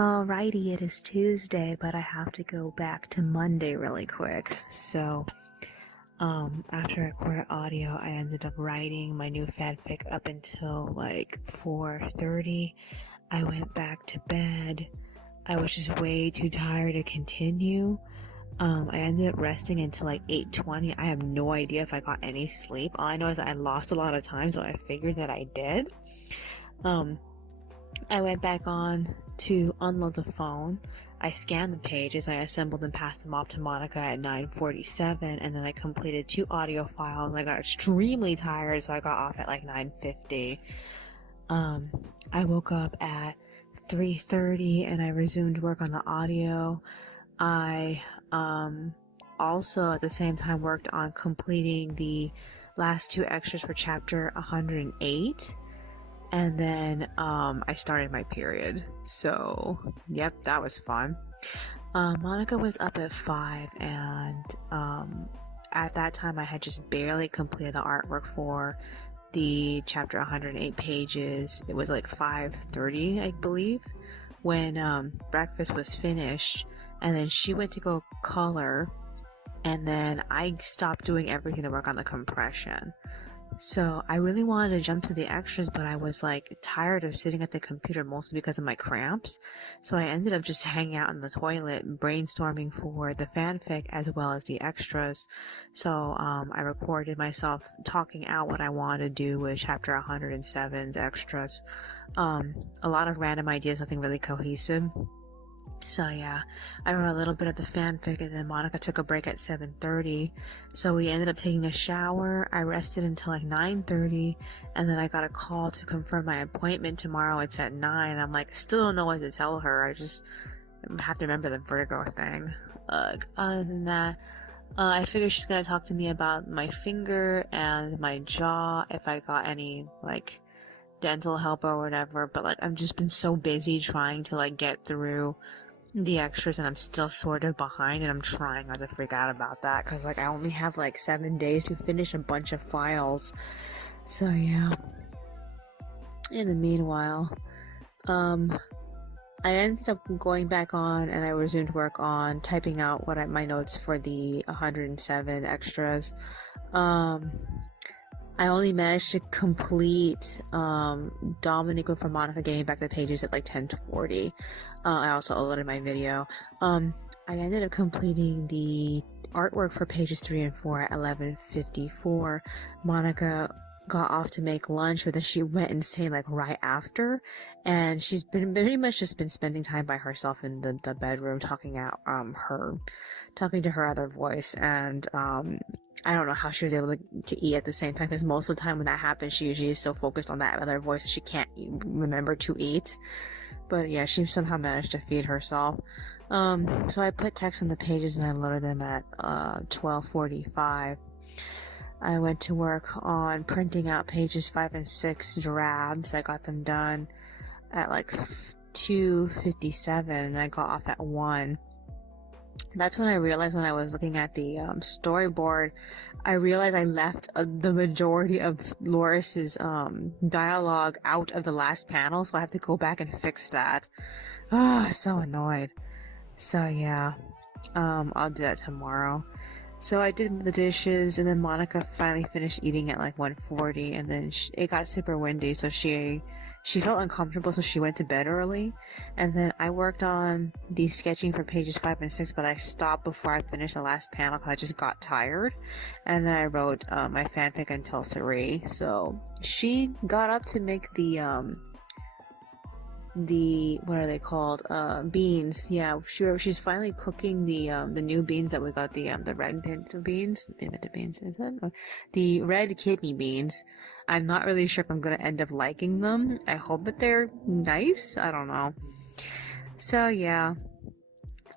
Alrighty, it is Tuesday, but I have to go back to Monday really quick. So, after I recorded audio, I ended up writing my new fanfic up until like 4:30. I went back to bed. I was just way too tired to continue. I ended up resting until like 8:20. I have no idea if I got any sleep. All I know is that I lost a lot of time, so I figured that I did. I went back on to unload the phone. I scanned the pages, I assembled and passed them off to Monica at 9:47, and then I completed 2 audio files. I got extremely tired, so I got off at like 9:50. I woke up at 3:30 and I resumed work on the audio. I also at the same time worked on completing the last 2 extras for chapter 108. And then I started my period. So, yep, that was fun. Monica was up at 5, and at that time I had just barely completed the artwork for the chapter 108 pages. It was like 5:30, I believe, when breakfast was finished, and then she went to go color, and then I stopped doing everything to work on the compression. So I really wanted to jump to the extras, but I was like tired of sitting at the computer, mostly because of my cramps. So I ended up just hanging out in the toilet brainstorming for the fanfic as well as the extras. So I recorded myself talking out what I wanted to do with chapter 107's extras. A lot of random ideas, nothing really cohesive. So yeah, I wrote a little bit of the fanfic, and then Monica took a break at 7:30. So we ended up taking a shower. I rested until like 9:30, and then I got a call to confirm my appointment tomorrow. It's at 9. I'm like, still don't know what to tell her. I just have to remember the Virgo thing. Other than that, I figured she's gonna talk to me about my finger and my jaw, if I got any like dental help or whatever. But like, I've just been so busy trying to like get through the extras, and I'm still sort of behind, and I'm trying not to freak out about that, because like I only have like 7 days to finish a bunch of files. So yeah, in the meanwhile, I ended up going back on, and I resumed work on typing out my notes for the 107 extras. I only managed to complete Dominic for Monica getting back the pages at like 10:40. I also uploaded my video. I ended up completing the artwork for pages 3 and 4 at 11:54. Monica got off to make lunch, but then she went insane like right after, and she's been pretty much just been spending time by herself in the bedroom, talking to her other voice, and I don't know how she was able to eat at the same time, because most of the time when that happens, she usually is so focused on that other voice that she can't remember to eat. But yeah, she somehow managed to feed herself. So I put text on the pages and I loaded them at 12:45. I went to work on printing out pages 5 and 6 drafts. I got them done at like 2:57, and I got off at 1. That's when I realized, when I was looking at the storyboard, I realized I left the majority of Loris's dialogue out of the last panel, so I have to go back and fix that. So annoyed. So yeah, I'll do that tomorrow. So I did the dishes, and then Monica finally finished eating at like 1:40, and then it got super windy, so she felt uncomfortable, so she went to bed early. And then I worked on the sketching for pages 5 and 6, but I stopped before I finished the last panel because I just got tired. And then I wrote my fanfic until 3. So she got up to make the what are they called, beans. Yeah, she's finally cooking the new beans that we got, the red pinto beans, is it? The red kidney beans. I'm not really sure if I'm gonna end up liking them. I hope that they're nice. I don't know. So yeah,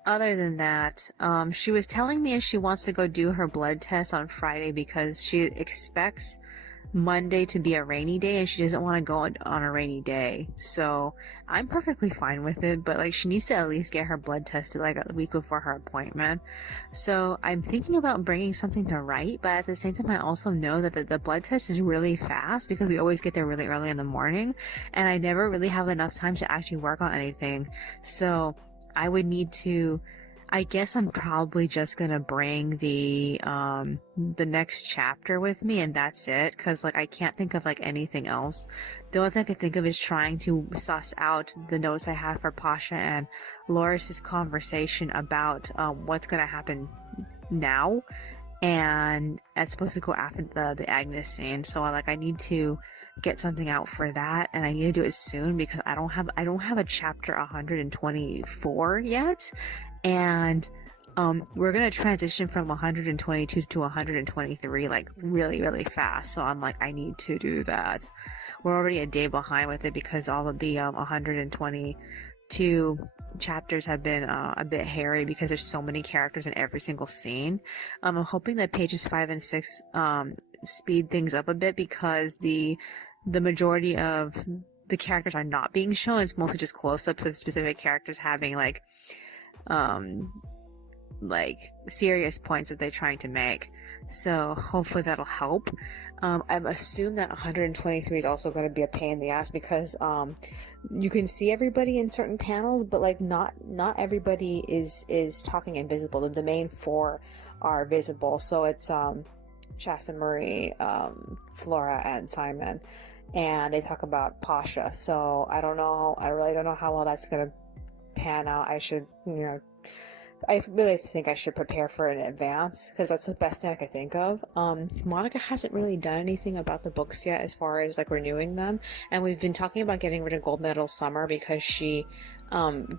other than that, she was telling me she wants to go do her blood test on Friday, because she expects Monday to be a rainy day, and she doesn't want to go on a rainy day. So I'm perfectly fine with it, but like she needs to at least get her blood tested like a week before her appointment. So I'm thinking about bringing something to write, but at the same time I also know that the blood test is really fast because we always get there really early in the morning, and I never really have enough time to actually work on anything. So I would need to, I guess I'm probably just gonna bring the next chapter with me, and that's it, because like I can't think of like anything else. The only thing I can think of is trying to suss out the notes I have for Pasha and Loris's conversation about what's gonna happen now, and it's supposed to go after the Agnes scene. So like I need to get something out for that, and I need to do it soon because I don't have a chapter 124 yet. And we're gonna transition from 122 to 123 like really fast, so I'm like, I need to do that. We're already a day behind with it because all of the 122 chapters have been a bit hairy because there's so many characters in every single scene. I'm hoping that pages 5 and 6 speed things up a bit because the majority of the characters are not being shown. It's mostly just close-ups of specific characters having like serious points that they're trying to make. So hopefully that'll help. I'm assuming that 123 is also going to be a pain in the ass because you can see everybody in certain panels, but like not everybody is talking invisible. The main 4 are visible, so it's Shasta, Marie, Flora, and Simon, and they talk about Pasha. So I really don't know how well that's going to pan out. I should, I really think I should prepare for it in advance because that's the best thing I could think of. Monica hasn't really done anything about the books yet as far as like renewing them, and we've been talking about getting rid of Gold Medal Summer because she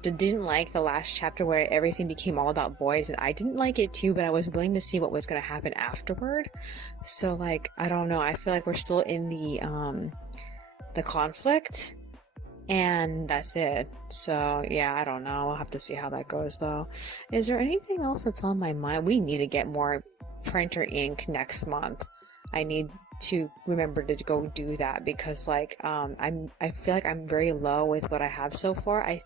didn't like the last chapter where everything became all about boys, and I didn't like it too, but I was willing to see what was going to happen afterward. So like, I don't know, I feel like we're still in the conflict, and that's it. So yeah, I don't know, I'll have to see how that goes though. Is there anything else that's on my mind? We need to get more printer ink next month. I need to remember to go do that because like I feel like I'm very low with what I have so far. I'm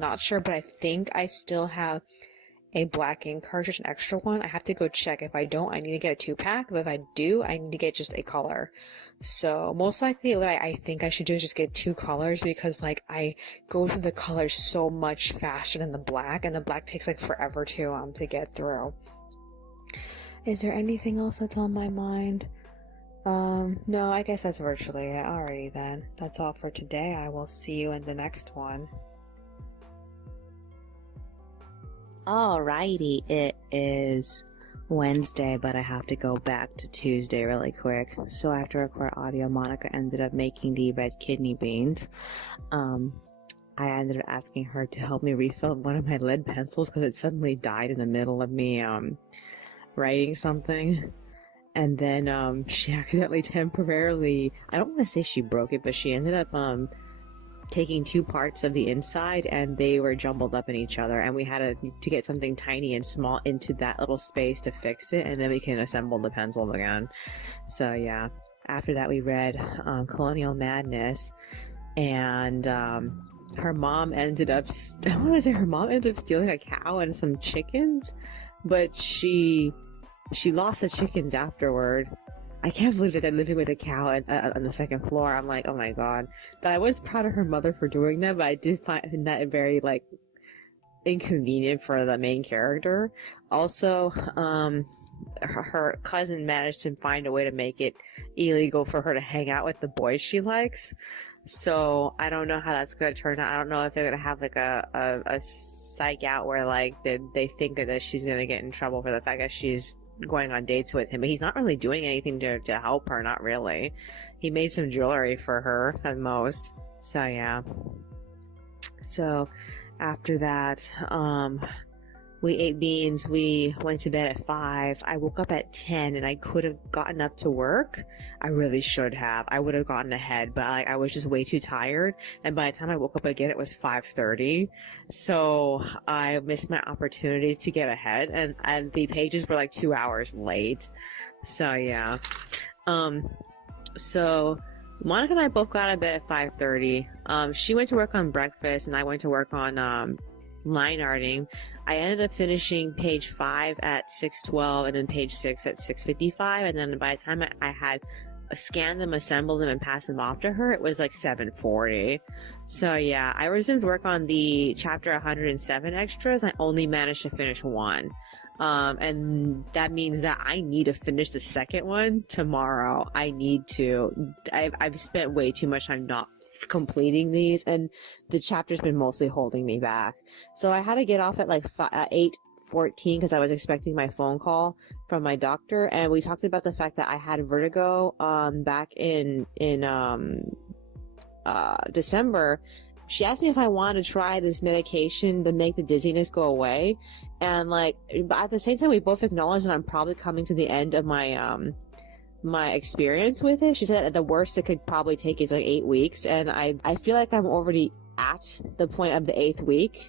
not sure, but I think I still have a black ink cartridge, an extra one. I have to go check. If I don't, I need to get a 2-pack, but if I do, I need to get just a color. So most likely what I think I should do is just get 2 colors because like I go through the colors so much faster than the black, and the black takes like forever to get through. Is there anything else that's on my mind? No, I guess that's virtually it. Alrighty then. That's all for today. I will see you in the next one. Alrighty, it is Wednesday, but I have to go back to Tuesday really quick. So after record audio, Monica ended up making the red kidney beans. I ended up asking her to help me refill one of my lead pencils because it suddenly died in the middle of me writing something. And then she accidentally temporarily, I don't want to say she broke it, but she ended up taking 2 parts of the inside and they were jumbled up in each other, and we had to get something tiny and small into that little space to fix it, and then we can assemble the pencil again. So yeah, after that we read Colonial Madness, and her mom ended up stealing a cow and some chickens, but she lost the chickens afterward. I can't believe that they're living with a cow on the second floor. I'm like, oh my god. But I was proud of her mother for doing that, but I did find that very, like, inconvenient for the main character. Also, her cousin managed to find a way to make it illegal for her to hang out with the boys she likes. So I don't know how that's going to turn out. I don't know if they're going to have like a psych out where like they think that she's going to get in trouble for the fact that she's going on dates with him, but he's not really doing anything to help her. Not really. He made some jewelry for her at most. So yeah. So after that, we ate beans. We went to bed at 5. I woke up at 10 and I could have gotten up to work. I really should have. I would have gotten ahead, but I was just way too tired. And by the time I woke up again, it was 5:30. So I missed my opportunity to get ahead, and the pages were like 2 hours late. So yeah. So Monica and I both got out of bed at 5:30. She went to work on breakfast and I went to work on line arting. I ended up finishing page 5 at 6:12 and then page 6 at 6:55, and then by the time I had scanned them, assembled them, and passed them off to her, it was like 7:40. So yeah, I resumed work on the chapter 107 extras. I only managed to finish one. And that means that I need to finish the second one tomorrow. I need to. I've spent way too much time not completing these, and the chapter's been mostly holding me back. So I had to get off at like 8:14 because I was expecting my phone call from my doctor, and we talked about the fact that I had vertigo back in December. She asked me if I wanted to try this medication to make the dizziness go away, and like, but at the same time we both acknowledged that I'm probably coming to the end of my my experience with it. She said at the worst it could probably take is like 8 weeks, and I feel like I'm already at the point of the 8th week.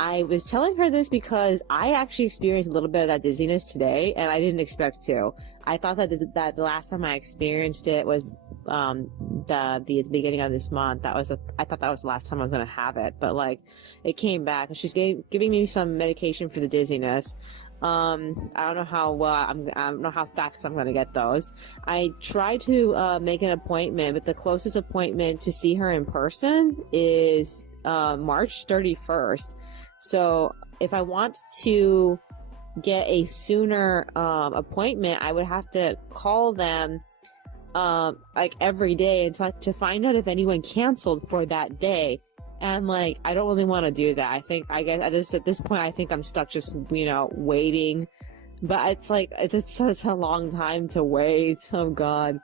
I was telling her this because I actually experienced a little bit of that dizziness today, and I didn't expect to. I thought that the last time I experienced it was the beginning of this month. I thought that was the last time I was going to have it, but like it came back. She's giving me some medication for the dizziness. I don't know how well I don't know how fast I'm going to get those. I tried to make an appointment, but the closest appointment to see her in person is March 31st. So if I want to get a sooner appointment, I would have to call them like every day and to find out if anyone canceled for that day. And like, I don't really want to do that. I guess at this point I think I'm stuck just, you know, waiting. But it's like it's such a long time to wait. Oh god.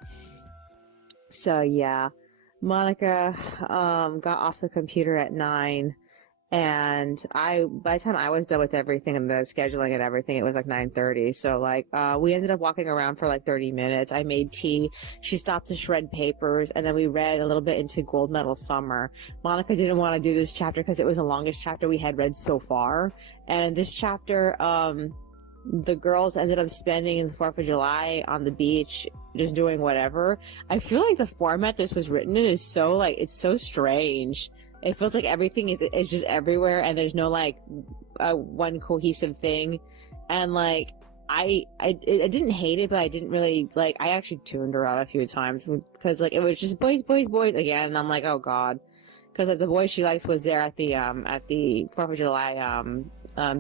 So yeah, Monica got off the computer at 9. And by the time I was done with everything and the scheduling and everything, it was like 9:30. So like, we ended up walking around for like 30 minutes. I made tea. She stopped to shred papers, and then we read a little bit into Gold Medal Summer. Monica didn't want to do this chapter because it was the longest chapter we had read so far. And in this chapter, the girls ended up spending the 4th of July on the beach, just doing whatever. I feel like the format this was written in is so like, it's so strange. It feels like everything is just everywhere, and there's no like one cohesive thing. And like I didn't hate it, but I didn't really like. I actually tuned her out a few times because like it was just boys again, and I'm like, oh god, because like, the boy she likes was there at the 4th of July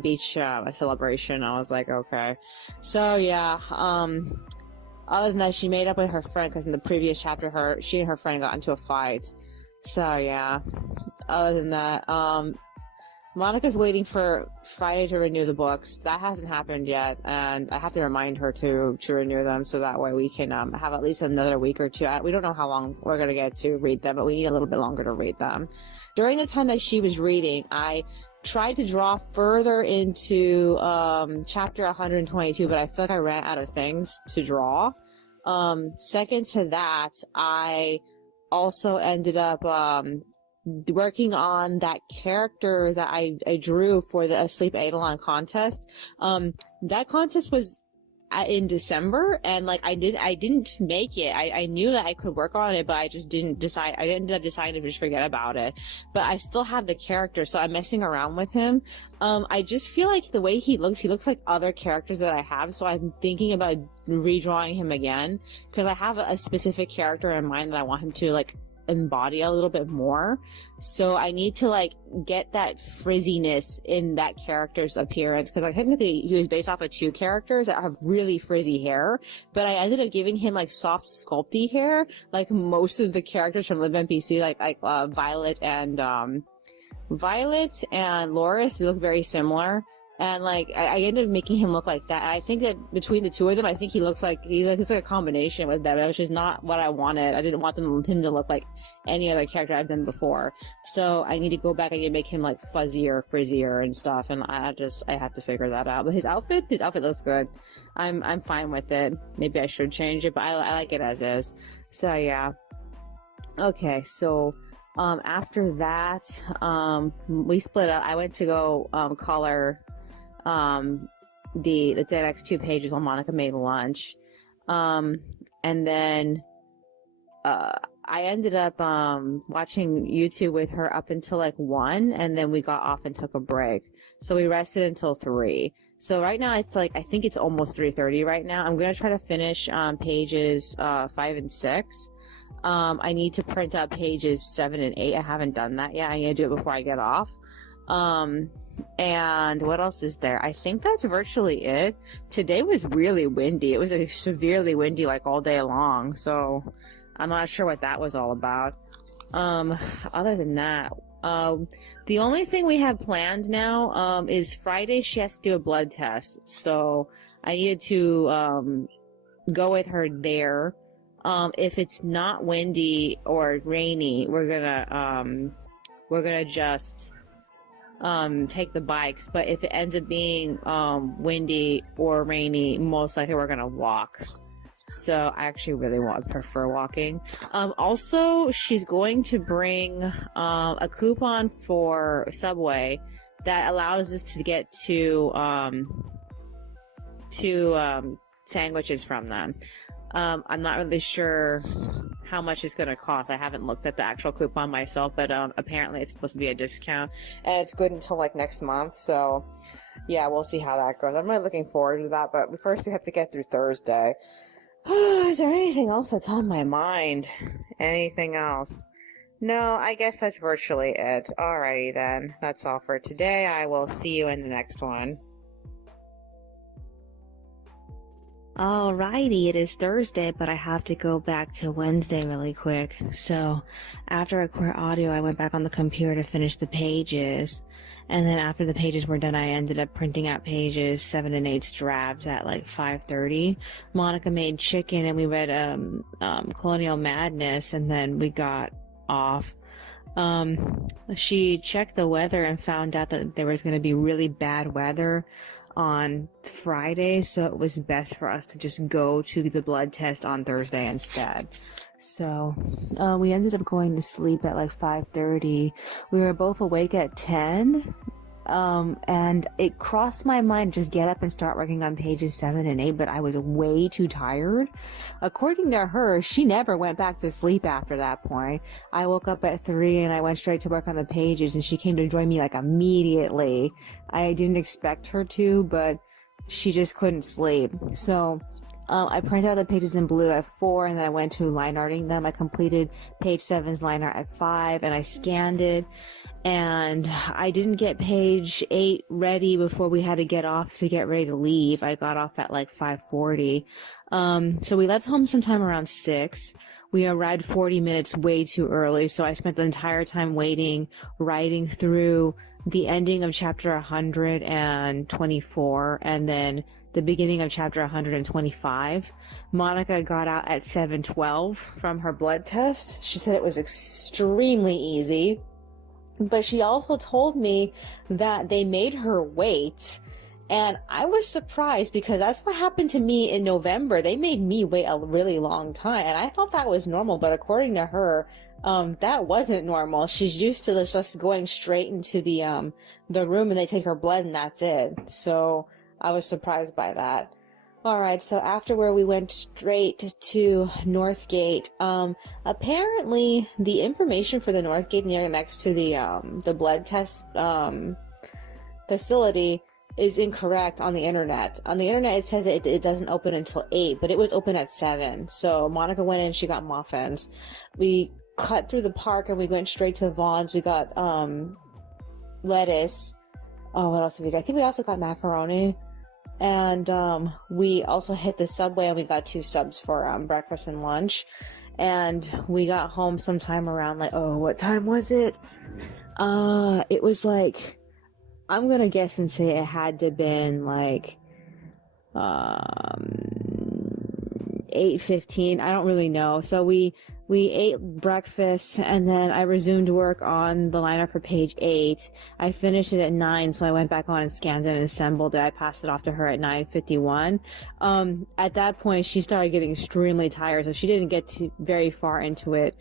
beach celebration. I was like, okay, so yeah. Other than that, she made up with her friend because in the previous chapter, she and her friend got into a fight. So yeah, other than that, Monica's waiting for Friday to renew the books. That hasn't happened yet, and I have to remind her to renew them so that way we can have at least another week or two. We don't know how long we're going to get to read them, but we need a little bit longer to read them. During the time that she was reading, I tried to draw further into chapter 122, but I feel like I ran out of things to draw. Second to that, I also ended up working on that character that I drew for the Asleep Eidolon contest. That contest was in December, and like I didn't make it. I knew that I could work on it, but I just didn't decide. I ended up deciding to just forget about it. But I still have the character, so I'm messing around with him. I just feel like the way he looks like other characters that I have, so I'm thinking about redrawing him again, because I have a specific character in mind that I want him to like embody a little bit more. So I need to like get that frizziness in that character's appearance, because like technically he was based off of 2 characters that have really frizzy hair, but I ended up giving him like soft sculpty hair like most of the characters from Live NPC, like Violet and Loris. We look very similar. And like I ended up making him look like that. I think that between the 2 of them, I think he looks like a combination with them, which is not what I wanted. I didn't want him to look like any other character I've done before. So I need to go back and make him like fuzzier, frizzier, and stuff. And I have to figure that out. But his outfit looks good. I'm fine with it. Maybe I should change it, but I like it as is. So yeah. Okay, so after that, we split up. I went to go color the next 2 pages while Monica made lunch. and then I ended up watching YouTube with her up until like 1, and then we got off and took a break. So we rested until 3. So right now it's like, I think it's almost 3:30 right now. I'm going to try to finish pages 5 and 6. I need to print out pages 7 and 8. I haven't done that yet. I need to do it before I get off. And what else is there? I think that's virtually it. Today was really windy. It was like severely windy like all day long. So I'm not sure what that was all about. Other than that, the only thing we have planned now, is Friday she has to do a blood test. So I needed to, go with her there. If it's not windy or rainy, we're gonna just, take the bikes. But if it ends up being, windy or rainy, most likely we're gonna walk. So I actually really prefer walking. Also, she's going to bring a coupon for Subway that allows us to get two sandwiches from them. I'm not really sure how much it's going to cost. I haven't looked at the actual coupon myself, but apparently it's supposed to be a discount, and it's good until like next month. So yeah, we'll see how that goes. I'm really looking forward to that, but first we have to get through Thursday. Is there anything else that's on my mind? Anything else? No, I guess that's virtually it. Alrighty then. That's all for today. I will see you in the next one. Alrighty, it is Thursday, but I have to go back to Wednesday really quick. So, after I recorded audio, I went back on the computer to finish the pages. And then after the pages were done, I ended up printing out pages 7 and 8 drafts at like 5:30. Monica made chicken, and we read Colonial Madness, and then we got off. She checked the weather and found out that there was going to be really bad weather on Friday, so it was best for us to just go to the blood test on Thursday instead. So we ended up going to sleep at like 5:30. We were both awake at 10, and it crossed my mind to just get up and start working on pages 7 and 8, but I was way too tired. According to her, she never went back to sleep after that point. I woke up at 3 and I went straight to work on the pages, and she came to join me like immediately. I didn't expect her to, but she just couldn't sleep. So I printed out the pages in blue at 4, and then I went to line arting them. I completed page 7's line art at 5, and I scanned it. And I didn't get page 8 ready before we had to get off to get ready to leave. I got off at like 5:40. So we left home sometime around 6. We arrived 40 minutes way too early, so I spent the entire time waiting, writing through the ending of chapter 124, and then the beginning of chapter 125. Monica got out at 7:12 from her blood test. She said it was extremely easy, but she also told me that they made her wait, and I was surprised because that's what happened to me in November. They made me wait a really long time, and I thought that was normal, but according to her, that wasn't normal. She's used to just going straight into the room, and they take her blood, and that's it. So I was surprised by that. Alright, so afterward we went straight to Northgate. Apparently the information for the Northgate next to the blood test facility is incorrect on the internet. On the internet it says it doesn't open until 8, but it was open at 7. So Monica went in and she got muffins. We cut through the park and we went straight to Vaughn's. We got lettuce. Oh, what else did we get? I think we also got macaroni. And we also hit the Subway and we got 2 subs for breakfast and lunch. And we got home sometime around like, oh, what time was it? It was like, I'm gonna guess and say it had to been like 8:15. I don't really know. So we ate breakfast, and then I resumed work on the liner for page 8. I finished it at 9, so I went back on and scanned it and assembled it. I passed it off to her at 9:51. At that point, she started getting extremely tired, so she didn't get very far into it.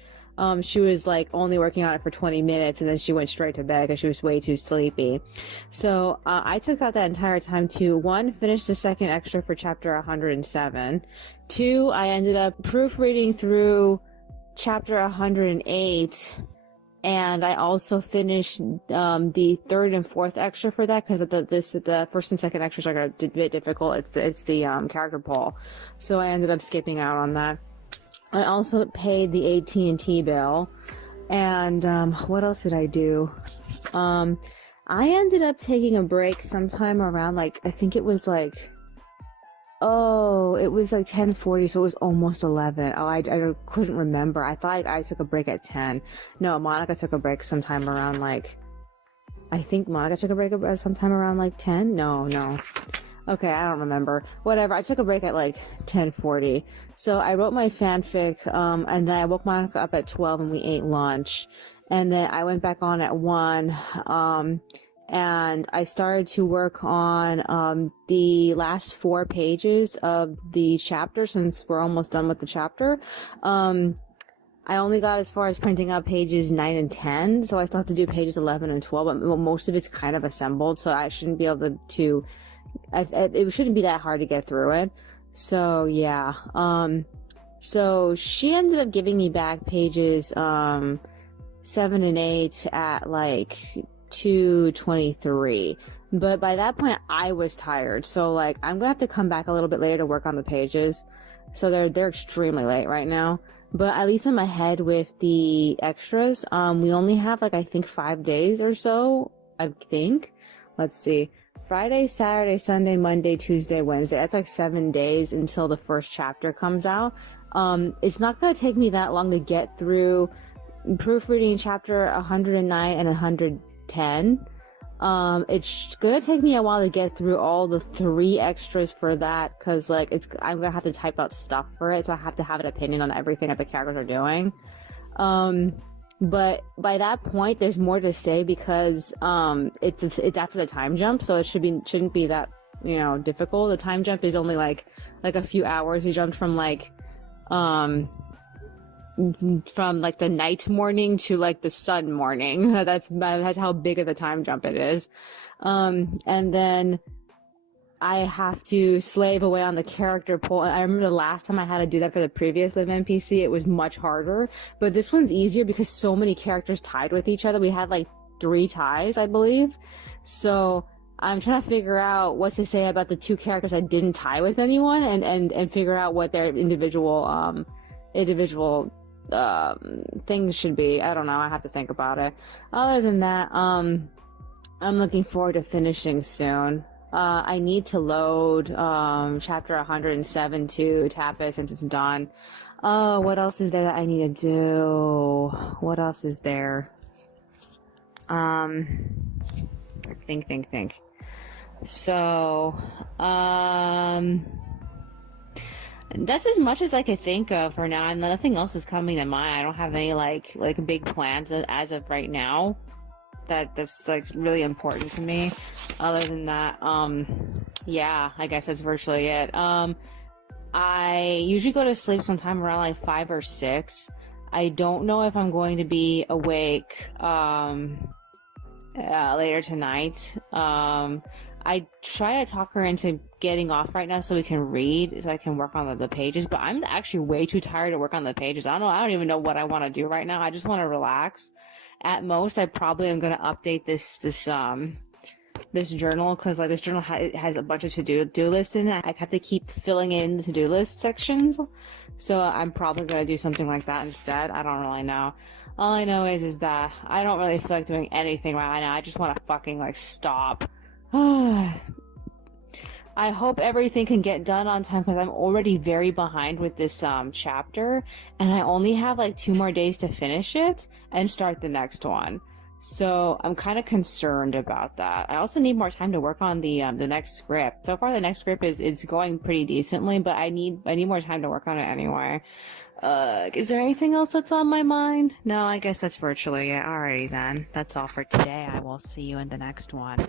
She was like only working on it for 20 minutes and then she went straight to bed because she was way too sleepy. So I took out that entire time to, one, finish the second extra for chapter 107. Two, I ended up proofreading through chapter 108. And I also finished the third and fourth extra for that because the first and second extras are a bit difficult. It's the character poll, so I ended up skipping out on that. I also paid the AT&T bill, and what else did I do? I ended up taking a break sometime around I think it was it was 10:40, so it was almost 11. Oh, I couldn't remember. I thought I took a break at 10. No, Monica took a break sometime around I think Monica took a break sometime around 10? No. Okay, I don't remember. Whatever, I took a break at 10:40. So I wrote my fanfic, and then I woke Monica up at 12 and we ate lunch. And then I went back on at 1, and I started to work on the last 4 pages of the chapter since we're almost done with the chapter. I only got as far as printing out pages 9 and 10, so I still have to do pages 11 and 12, but most of it's kind of assembled, so I shouldn't be able to it shouldn't be that hard to get through it. So yeah, so she ended up giving me back pages 7 and 8 at 2:23, but by that point I was tired, so I'm gonna have to come back a little bit later to work on the pages. So they're extremely late right now, but at least I'm ahead with the extras. We only have I think 5 days or so, I think. Let's see, Friday, Saturday, Sunday, Monday, Tuesday, Wednesday. That's 7 days until the first chapter comes out. It's not gonna take me that long to get through proofreading chapter 109 and 110. It's gonna take me a while to get through all the 3 extras for that, because I'm gonna have to type out stuff for it, so I have to have an opinion on everything that the characters are doing. But by that point there's more to say because it's after the time jump, so it shouldn't be that difficult. The time jump is only like a few hours. You jumped from the night morning to the sun morning. That's how big of a time jump it is. And then I have to slave away on the character pool. I remember the last time I had to do that for the previous Live NPC, it was much harder. But this one's easier because so many characters tied with each other. We had 3 ties, I believe. So I'm trying to figure out what to say about the 2 characters I didn't tie with anyone, and figure out what their individual things should be. I don't know. I have to think about it. Other than that, I'm looking forward to finishing soon. I need to load chapter 107 to Tapas since it's done. What else is there that I need to do? What else is there? Think. So, that's as much as I could think of for now, and nothing else is coming to mind. I don't have any big plans as of right now that's really important to me. Other than that, yeah, I guess that's virtually it. I usually go to sleep sometime around 5 or 6. I don't know if I'm going to be awake later tonight. I try to talk her into getting off right now so we can read, so I can work on the pages, but I'm actually way too tired to work on the pages. I don't even know what I want to do right now. I just want to relax. At most, I probably am going to update this journal, because this journal has a bunch of to-do lists in it. I have to keep filling in the to-do list sections, so I'm probably going to do something like that instead. I don't really know. All I know is that I don't really feel like doing anything right now. I just want to fucking stop. I hope everything can get done on time, because I'm already very behind with this chapter, and I only have 2 more days to finish it and start the next one. So I'm kind of concerned about that. I also need more time to work on the next script. So far the next script is going pretty decently, but I need more time to work on it anyway. Is there anything else that's on my mind? No, I guess that's virtually it. Alrighty then. That's all for today. I will see you in the next one.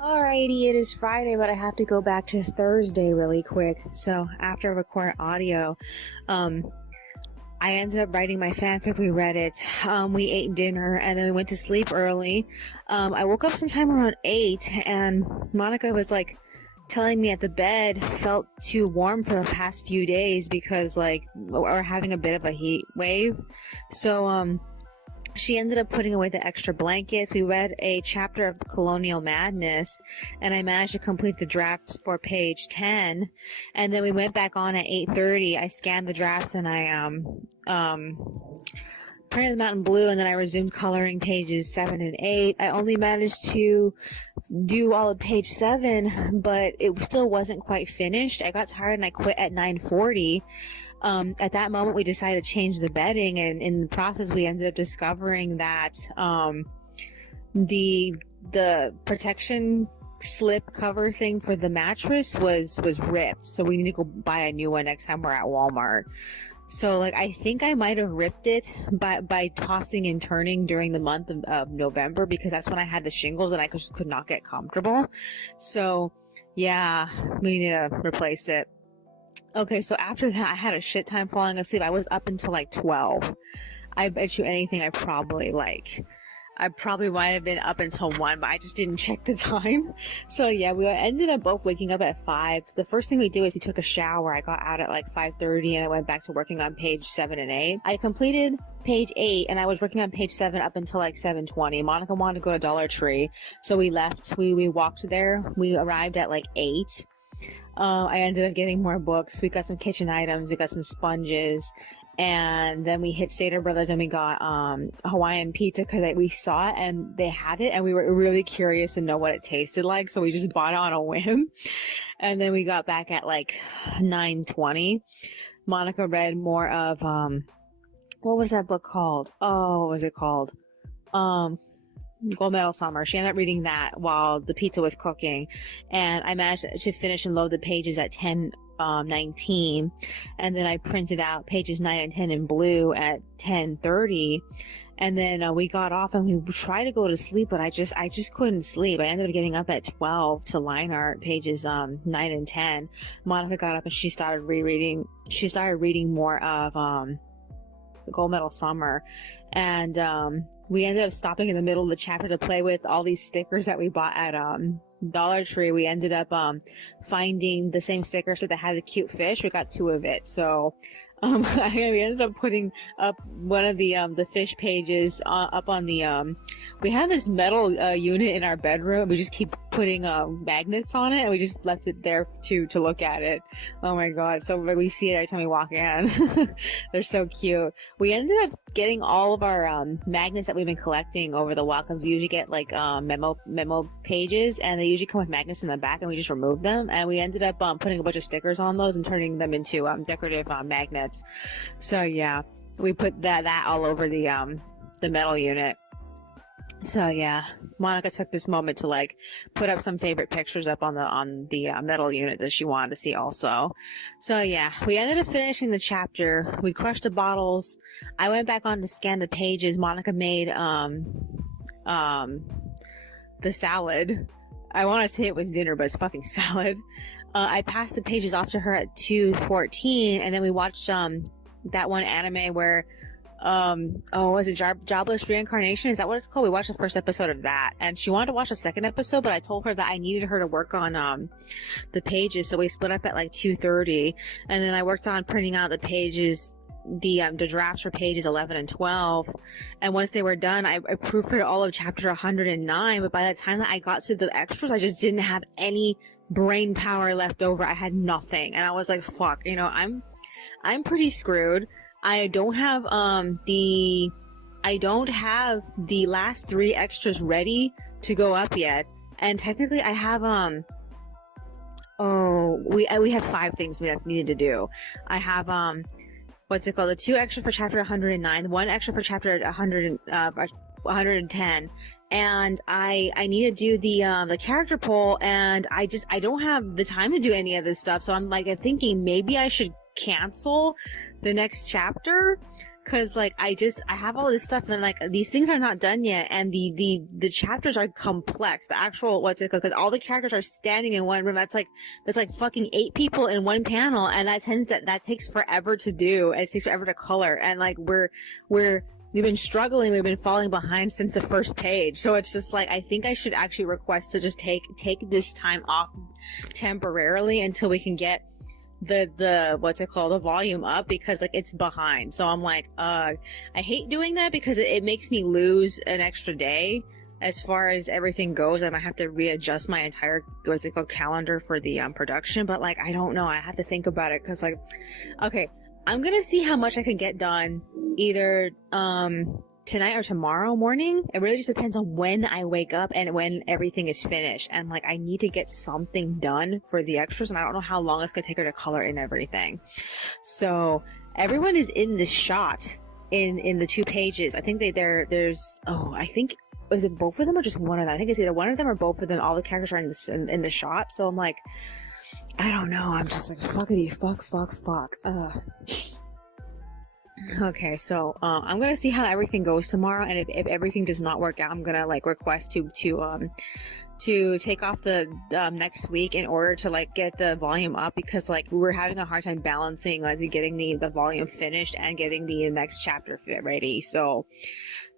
Alrighty, it is Friday, but I have to go back to Thursday really quick. So after I record audio, I ended up writing my fanfic. We read it. We ate dinner and then we went to sleep early. I woke up sometime around 8 and Monica was like telling me at the bed felt too warm for the past few days because like we're having a bit of a heat wave. So, she ended up putting away the extra blankets. We read a chapter of Colonial Madness, and I managed to complete the drafts for page 10. And then we went back on at 8:30. I scanned the drafts and I printed them out in blue, and then I resumed coloring pages 7 and 8. I only managed to do all of page 7, but it still wasn't quite finished. I got tired and I quit at 9:40. At that moment, we decided to change the bedding, and in the process, we ended up discovering that the protection slip cover thing for the mattress was ripped. So we need to go buy a new one next time we're at Walmart. So like I think I might have ripped it by tossing and turning during the month of November, because that's when I had the shingles and I just could not get comfortable. So yeah, we need to replace it. Okay, so after that, I had a shit time falling asleep. I was up until like 12. I bet you anything I probably might have been up until 1, but I just didn't check the time. So yeah, we ended up both waking up at 5. The first thing we did was we took a shower. I got out at like 5:30 and I went back to working on page 7 and 8. I completed page 8 and I was working on page 7 up until like 7:20. Monica wanted to go to Dollar Tree, so we left. We walked there. We arrived at like 8. I ended up getting more books. We got some kitchen items. We got some sponges. And then we hit Stater Brothers and we got Hawaiian pizza because we saw it and they had it. And we were really curious to know what it tasted like. So we just bought it on a whim. And then we got back at like 9:20. Monica read more of, what was that book called? Oh, what was it called? Gold Medal Summer. She ended up reading that while the pizza was cooking, and I managed to finish and load the pages at 10:19, and then I printed out pages 9 and 10 in blue at 10:30, and then we got off and we tried to go to sleep, but I just couldn't sleep. I ended up getting up at 12 to line art pages 9 and 10. Monica got up and she started reading more of Gold Medal Summer, and we ended up stopping in the middle of the chapter to play with all these stickers that we bought at Dollar Tree. We ended up finding the same sticker set that had the cute fish. We got 2 of it, so we ended up putting up one of the fish pages up on the we have this metal unit in our bedroom. We just keep putting magnets on it, and we just left it there to look at it. Oh my god, so we see it every time we walk in. They're so cute. We ended up getting all of our magnets that we've been collecting over the while, because we usually get like memo pages, and they usually come with magnets in the back, and we just remove them, and we ended up putting a bunch of stickers on those and turning them into decorative magnets. So yeah, we put that all over the metal unit. So yeah, Monica took this moment to like put up some favorite pictures up on the metal unit that she wanted to see also. So yeah, we ended up finishing the chapter. We crushed the bottles. I went back on to scan the pages. Monica made the salad. I want to say it was dinner, but it's fucking salad. I passed the pages off to her at 2:14, and then we watched that one anime where was it Jobless Reincarnation? Is that what it's called? We watched the first episode of that, and she wanted to watch the second episode, but I told her that I needed her to work on the pages, so we split up at like 2:30, and then I worked on printing out the pages, the drafts for pages 11 and 12, and once they were done, I proofread all of chapter 109, but by the time that I got to the extras, I just didn't have any brain power left over. I had nothing, and I was like, fuck, I'm pretty screwed. I don't have the last 3 extras ready to go up yet, and technically I have we have 5 things we needed to do. I have what's it called, the 2 extra for chapter 109, the 1 extra for chapter 110, and I need to do the character poll, and I don't have the time to do any of this stuff, so I'm thinking maybe I should cancel the next chapter, Cause like I have all this stuff and like these things are not done yet, and the chapters are complex. The actual what's it called? Because all the characters are standing in one room. That's like fucking 8 people in one panel, and that takes forever to do. And it takes forever to color, and like we've been struggling. We've been falling behind since the first page. So it's just like I think I should actually request to just take this time off temporarily until we can get the what's it called, the volume up, because like it's behind. So I'm like I hate doing that because it makes me lose an extra day as far as everything goes. I might have to readjust my entire what's it called calendar for the production, but like I don't know, I have to think about it because like okay, I'm gonna see how much I can get done either tonight or tomorrow morning. It really just depends on when I wake up and when everything is finished. And like I need to get something done for the extras, and I don't know how long it's gonna take her to color in everything. So everyone is in the shot in the 2 pages. I think there's I think, is it both of them or just one of them? I think it's either one of them or both of them. All the characters are in the shot. So I'm like, I don't know. I'm just like fuckity fuck. Okay, so I'm gonna see how everything goes tomorrow, and if everything does not work out, I'm gonna like request to take off the next week in order to like get the volume up, because like we're having a hard time balancing like getting the volume finished and getting the next chapter ready. So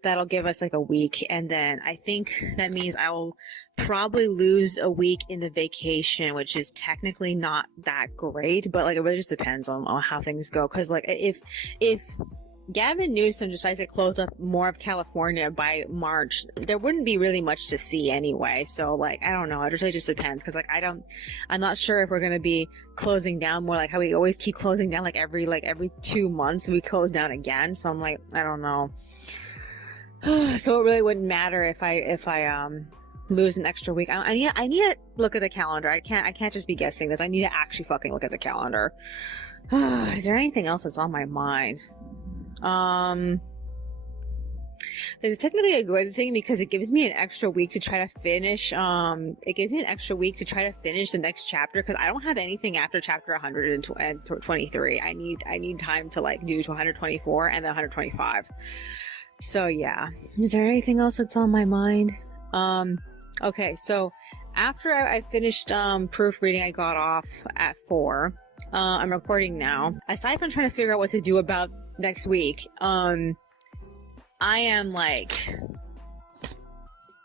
that'll give us like a week, and then I think that means I will probably lose a week in the vacation, which is technically not that great, but like it really just depends on how things go. Because like if Gavin Newsom decides to close up more of California by March, there wouldn't be really much to see anyway. So like I don't know, it really just depends, because like I'm not sure if we're gonna be closing down more like how we always keep closing down, like every 2 months we close down again. So I'm like, I don't know. So it really wouldn't matter if I lose an extra week. I need to look at the calendar. I can't just be guessing this. I need to actually fucking look at the calendar. Is there anything else that's on my mind? This is technically a good thing because it gives me an extra week to try to finish. It gives me an extra week to try to finish the next chapter, because I don't have anything after chapter 123. I need time to like do to 124 and then 125. So yeah. Is there anything else that's on my mind? Okay, so after I finished proofreading, I got off at 4. I'm recording now. Aside from trying to figure out what to do about next week, I am like,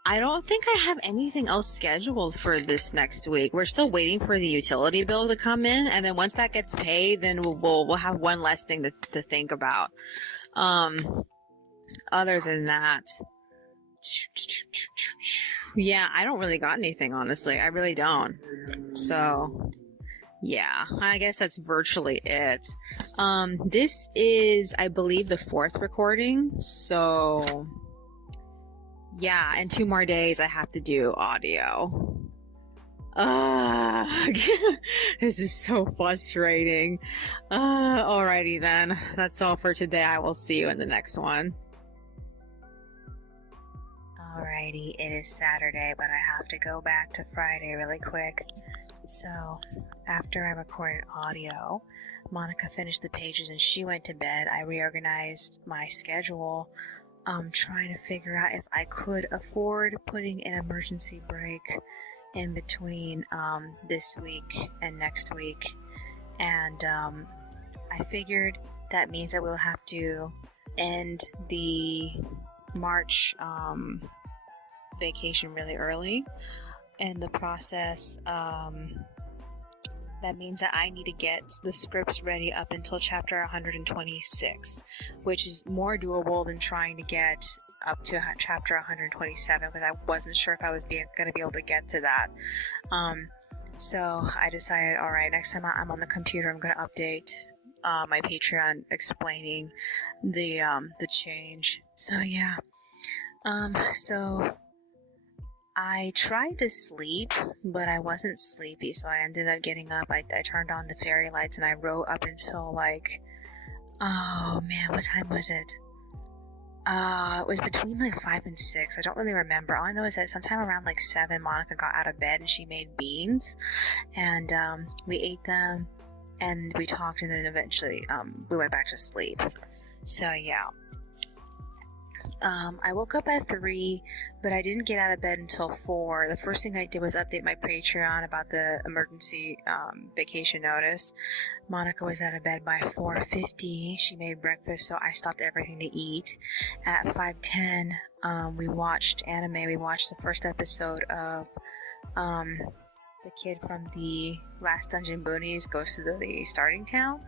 I don't think I have anything else scheduled for this next week. We're still waiting for the utility bill to come in, and then once that gets paid, then we'll have one less thing to think about. Other than that, yeah, I don't really got anything, honestly. I really don't. So yeah, I guess that's virtually it. This is, I believe, the 4th recording. So yeah, in 2 more days I have to do audio. This is so frustrating. Alrighty then. That's all for today. I will see you in the next one. Alrighty, it is Saturday, but I have to go back to Friday really quick. So, after I recorded audio, Monica finished the pages and she went to bed. I reorganized my schedule, trying to figure out if I could afford putting an emergency break in between this week and next week. And I figured that means that we'll have to end the March vacation really early. In the process, that means that I need to get the scripts ready up until chapter 126, which is more doable than trying to get up to chapter 127, because I wasn't sure if I was going to be able to get to that. So I decided, alright, next time I'm on the computer, I'm going to update my Patreon explaining the change. So yeah. So I tried to sleep, but I wasn't sleepy, so I ended up getting up. I turned on the fairy lights and I wrote up until like, oh man, what time was it? It was between like 5 and 6. I don't really remember. All I know is that sometime around like 7, Monica got out of bed and she made beans, and we ate them and we talked, and then eventually we went back to sleep. So yeah. I woke up at 3, but I didn't get out of bed until 4. The first thing I did was update my Patreon about the emergency vacation notice. Monica was out of bed by 4:50. She made breakfast, so I stopped everything to eat. At 5:10, we watched anime. We watched the first episode of the kid from the last Dungeon Boonies goes to the starting town,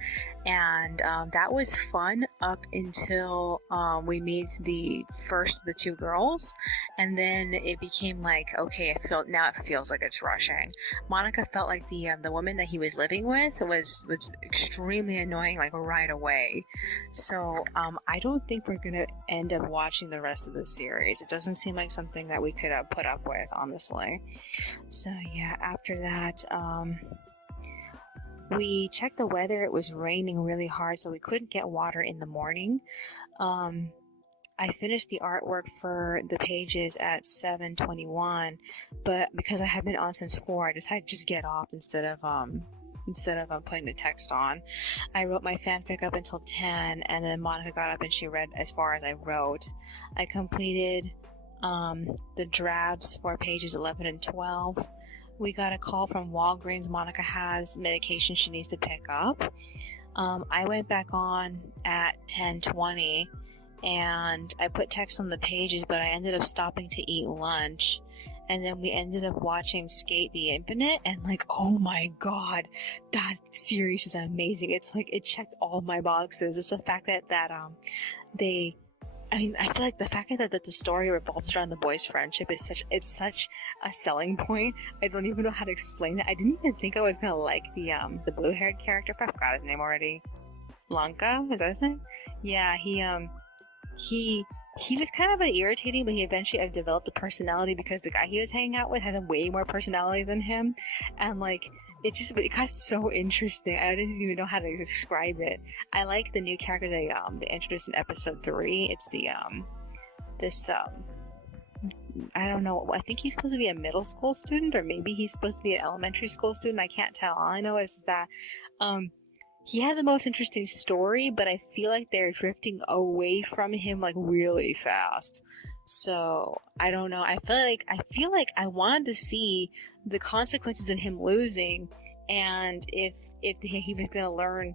and that was fun up until we meet the first of the 2 girls, and then it became like, okay, now it feels like it's rushing. Monica felt like the woman that he was living with was extremely annoying, like right away. So I don't think we're gonna end up watching the rest of the series. It doesn't seem like something that we could put up with, honestly. So yeah, after that, we checked the weather. It was raining really hard, so we couldn't get water in the morning. I finished the artwork for the pages at 7:21, but because I had been on since 4, I decided to just get off instead of putting the text on. I wrote my fanfic up until 10, and then Monica got up and she read as far as I wrote. I completed the drafts for pages 11 and 12. We got a call from Walgreens. Monica has medication she needs to pick up. I went back on at 10:20, and I put text on the pages, but I ended up stopping to eat lunch. And then we ended up watching Skate the Infinite, and like, oh my god, that series is amazing. It's like, it checked all my boxes. It's the fact that I feel like the fact that the story revolves around the boys' friendship is such a selling point. I don't even know how to explain it. I didn't even think I was gonna like the blue-haired character. I forgot his name already. Lanka? Is that his name? Yeah, he was kind of irritating, but he eventually developed a personality because the guy he was hanging out with has a way more personality than him, and like, it got so interesting. I didn't even know how to describe it. I like the new character they introduced in episode 3. It's I don't know. I think he's supposed to be a middle school student, or maybe he's supposed to be an elementary school student. I can't tell. All I know is that he had the most interesting story, but I feel like they're drifting away from him like really fast. So I don't know. I feel like I wanted to see the consequences of him losing, and if he was gonna learn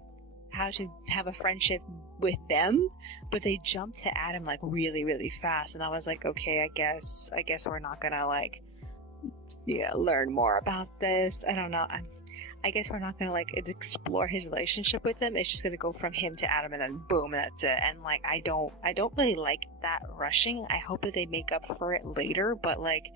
how to have a friendship with them, but they jumped to Adam like really, really fast, and I was like, okay, I guess we're not gonna learn more about this. I don't know. I guess we're not gonna explore his relationship with them. It's just gonna go from him to Adam, and then boom, and that's it. And like, I don't really like that rushing. I hope that they make up for it later, but like,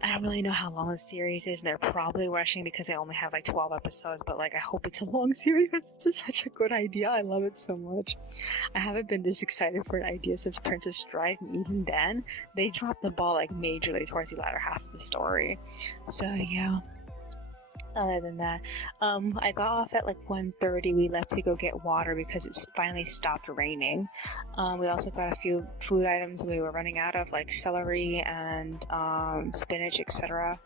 I don't really know how long the series is, and they're probably rushing because they only have 12 episodes, but like, I hope it's a long series because it's such a good idea. I love it so much. I haven't been this excited for an idea since Princess Stride, and even then, they dropped the ball majorly towards the latter half of the story. So yeah. Other than that, I got off at 1:30. We left to go get water because it finally stopped raining. We also got a few food items we were running out of, like celery and spinach, etc.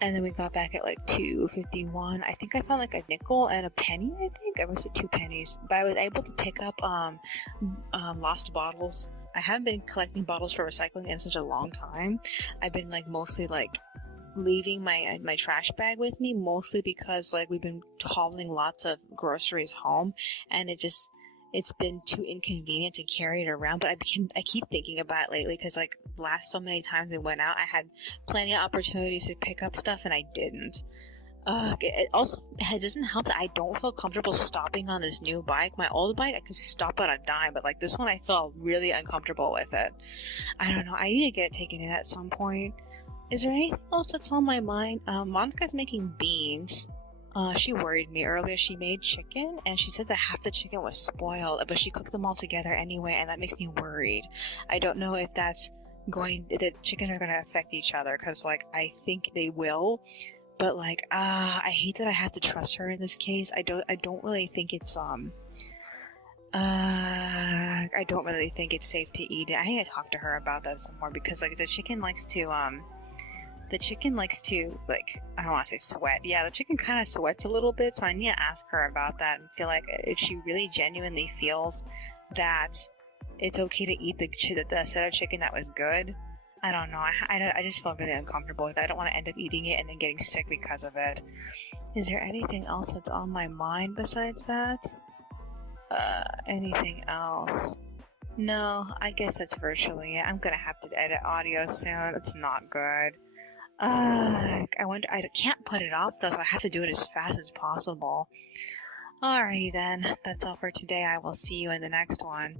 And then we got back at 2:51. I think I found a nickel and a penny. I was at 2 pennies, but I was able to pick up lost bottles. I haven't been collecting bottles for recycling in such a long time. I've been mostly leaving my trash bag with me, mostly because we've been hauling lots of groceries home, and it's been too inconvenient to carry it around. But I keep thinking about it lately because last so many times we went out, I had plenty of opportunities to pick up stuff and I didn't. It doesn't help that I don't feel comfortable stopping on this new bike. My old bike, I could stop on a dime, but this one I felt really uncomfortable with it. I don't know, I need to get it taken in at some point. Is there anything else that's on my mind? Monica's making beans. She worried me earlier. She made chicken, and she said that half the chicken was spoiled, but she cooked them all together anyway, and that makes me worried. I don't know if the chickens are going to affect each other, because, I think they will, but, I hate that I have to trust her in this case. I don't really think it's, I don't really think it's safe to eat it. I need to talk to her about that some more, because, the chicken likes to, I don't want to say sweat. Yeah, the chicken kind of sweats a little bit, so I need to ask her about that and feel if she really genuinely feels that it's okay to eat the set of chicken that was good. I don't know. I just felt really uncomfortable with it. I don't want to end up eating it and then getting sick because of it. Is there anything else that's on my mind besides that? Anything else? No, I guess that's virtually it. I'm gonna have to edit audio soon. It's not good. I can't put it off though, so I have to do it as fast as possible. Alrighty then, that's all for today. I will see you in the next one.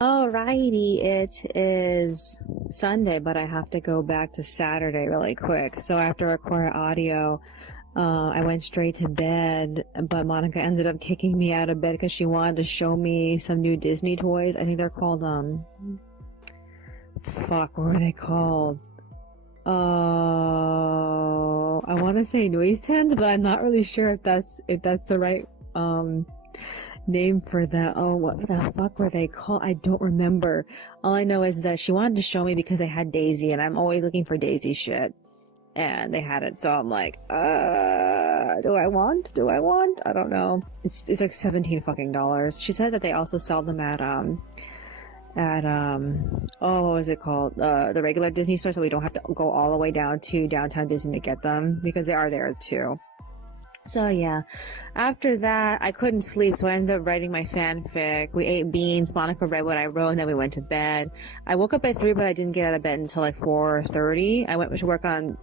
Alrighty, it is Sunday, but I have to go back to Saturday really quick. So after recording audio, I went straight to bed, but Monica ended up kicking me out of bed because she wanted to show me some new Disney toys. I think they're called, fuck, what were they called? I want to say noise tents, but I'm not really sure if that's the right, name for that. Oh, what the fuck were they called? I don't remember. All I know is that she wanted to show me because they had Daisy, and I'm always looking for Daisy shit. And they had it, so I'm like, do I want? I don't know. It's like $17 fucking dollars. She said that they also sell them at what was it called? The regular Disney store, so we don't have to go all the way down to downtown Disney to get them, because they are there too. So yeah, after that, I couldn't sleep, so I ended up writing my fanfic. We ate beans, Monica read what I wrote, and then we went to bed. I woke up at 3, but I didn't get out of bed until like 4:30. I went to work on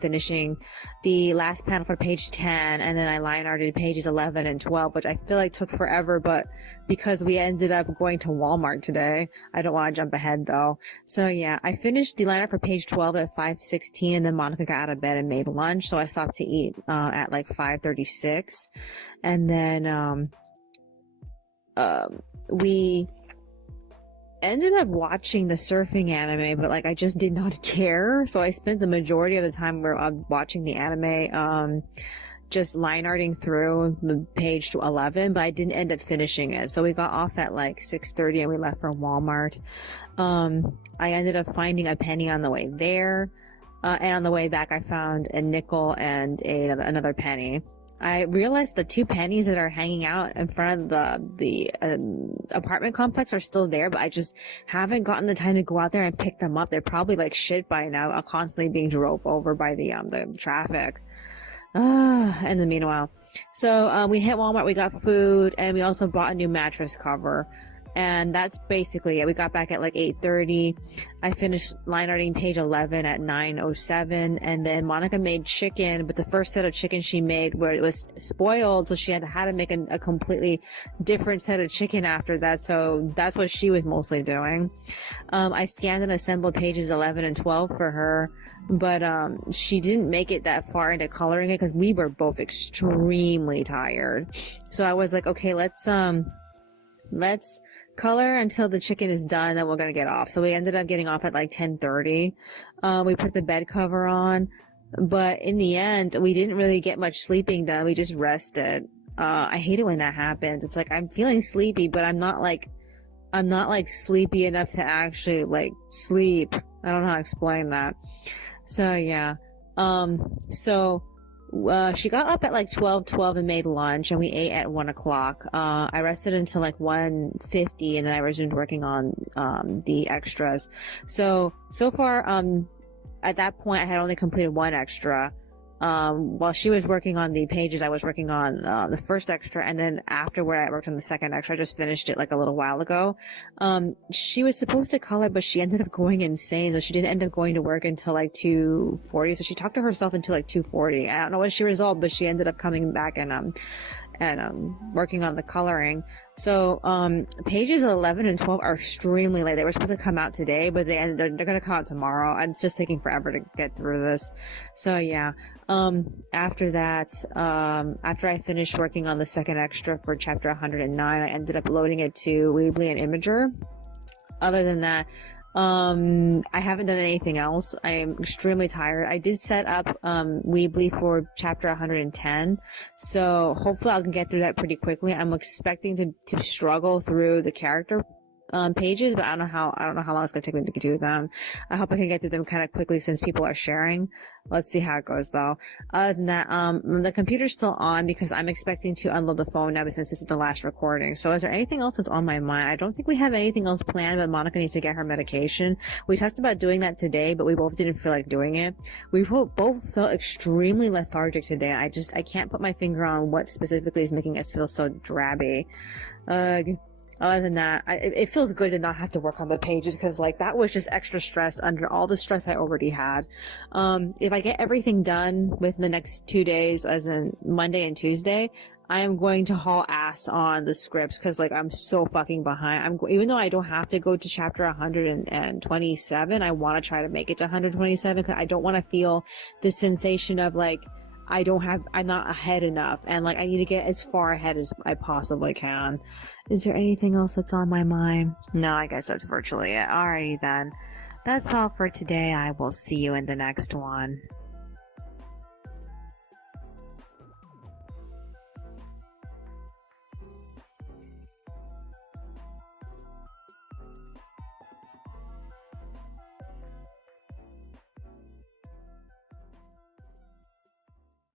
finishing the last panel for page 10, and then I line arted pages 11 and 12, which I feel like took forever, but because we ended up going to Walmart today, I don't want to jump ahead though. So yeah, I finished the line art for page 12 at 5:16, and then Monica got out of bed and made lunch, so I stopped to eat at like 5:36, and then we ended up watching the surfing anime, but like I just did not care, so I spent the majority of the time watching the anime just line arting through the page to 11, but I didn't end up finishing it. So we got off at like 6:30 and we left for Walmart. I ended up finding a penny on the way there, and on the way back I found a nickel and another penny. I realized the 2 pennies that are hanging out in front of the apartment complex are still there, but I just haven't gotten the time to go out there and pick them up. They're probably like shit by now. I'm constantly being drove over by the traffic. In the meanwhile. So, we hit Walmart, we got food, and we also bought a new mattress cover. And that's basically it. We got back at like 8:30. I finished line arting page 11 at 9:07, and then Monica made chicken, but the first set of chicken she made where it was spoiled, so she had to make a completely different set of chicken after that. So that's what she was mostly doing. I scanned and assembled pages 11 and 12 for her, but she didn't make it that far into coloring it because we were both extremely tired. So I was like, okay, let's color until the chicken is done, then we're gonna get off. So we ended up getting off at like 10:30. We put the bed cover on, but in the end, we didn't really get much sleeping done. We just rested. I hate it when that happens. It's like I'm feeling sleepy, but I'm not like sleepy enough to actually like sleep. I don't know how to explain that. So yeah. She got up at like 12:12 and made lunch, and we ate at 1 o'clock. I rested until like 1:50, and then I resumed working on the extras. So far, at that point, I had only completed 1 extra. While she was working on the pages, I was working on the first extra, and then afterward I worked on the second extra. I just finished it like a little while ago. She was supposed to color, but she ended up going insane, so she didn't end up going to work until like 2:40. So she talked to herself until like 2:40. I don't know what she resolved, but she ended up coming back and working on the coloring. So pages 11 and 12 are extremely late. They were supposed to come out today, but they're gonna come out tomorrow, and it's just taking forever to get through this. So yeah. After that, after I finished working on the second extra for chapter 109, I ended up loading it to Weebly and Imager. Other than that, I haven't done anything else. I am extremely tired. I did set up Weebly for chapter 110, so hopefully I can get through that pretty quickly. I'm expecting to struggle through the character pages, but I don't know how long it's gonna take me to do them. I hope I can get through them kind of quickly since people are sharing. Let's see how it goes though. Other than that, the computer's still on because I'm expecting to unload the phone now since this is the last recording. So is there anything else that's on my mind? I don't think we have anything else planned, but Monica needs to get her medication. We talked about doing that today, but we both didn't feel like doing it. We both felt extremely lethargic today. I can't put my finger on what specifically is making us feel so drabby. Other than that, it feels good to not have to work on the pages because, like, that was just extra stress under all the stress I already had. If I get everything done within the next 2 days, as in Monday and Tuesday, I am going to haul ass on the scripts because, like, I'm so fucking behind. Even though I don't have to go to chapter 127, I want to try to make it to 127 because I don't want to feel the sensation of, like, I'm not ahead enough, and like I need to get as far ahead as I possibly can. Is there anything else that's on my mind? No, I guess that's virtually it. Alrighty then. That's all for today. I will see you in the next one.